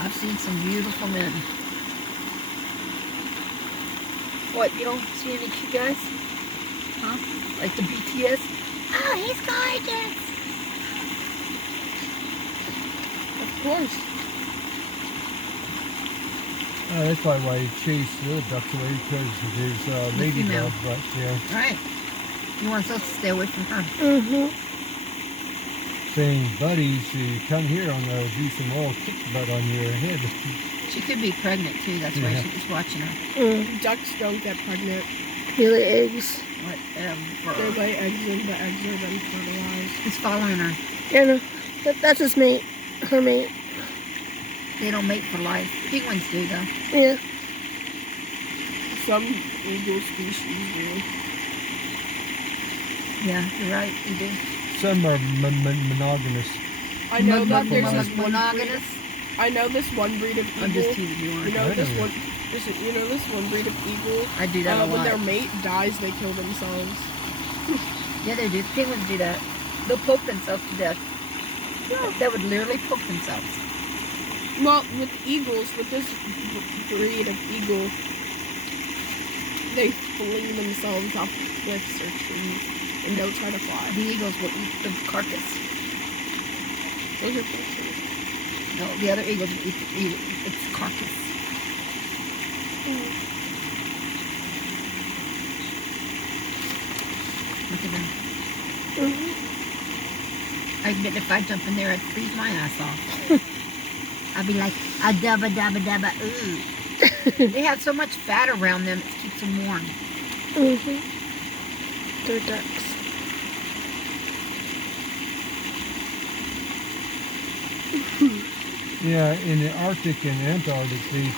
I've seen some beautiful men. What, you don't see any cute guys? Huh? Like the BTS? Oh, he's gorgeous! Of course. That's probably why he chased little ducks away, because of his ladybug, but yeah. Right. He wants us to stay away from her. Mm-hmm. Saying, buddies, you come here, I'm going to do some old kick butt on your head. She could be pregnant too, that's why she was watching her. Ducks don't get pregnant. They lay eggs. Whatever. They lay eggs and the eggs are then fertilized. He's following her. Yeah, no. That's his mate. Her mate. They don't mate for life. Penguins do though. Yeah. Some eagle species do. Yeah, you're right, you do. Some are monogamous. I know that there's this one monogamous. I know this one breed of I'm just eagle. teasing you. You know this one. You know this one breed of eagle. I do that a lot. When their mate dies, they kill themselves. Yeah, they do. Penguins do that. They'll poke themselves to death. Yeah. They would literally poke themselves. Well, with eagles, with this breed of eagle, they fling themselves off cliffs or trees and don't try to fly. The eagles will eat the carcass. Those are vultures. No, the other eagles will eat its carcass. Look at them. I admit if I jump in there, I'd freeze my ass off. I'd be like, a dabba dabba dabba ooh. They have so much fat around them, it keeps them warm. They're ducks. Yeah, in the Arctic and Antarctic, they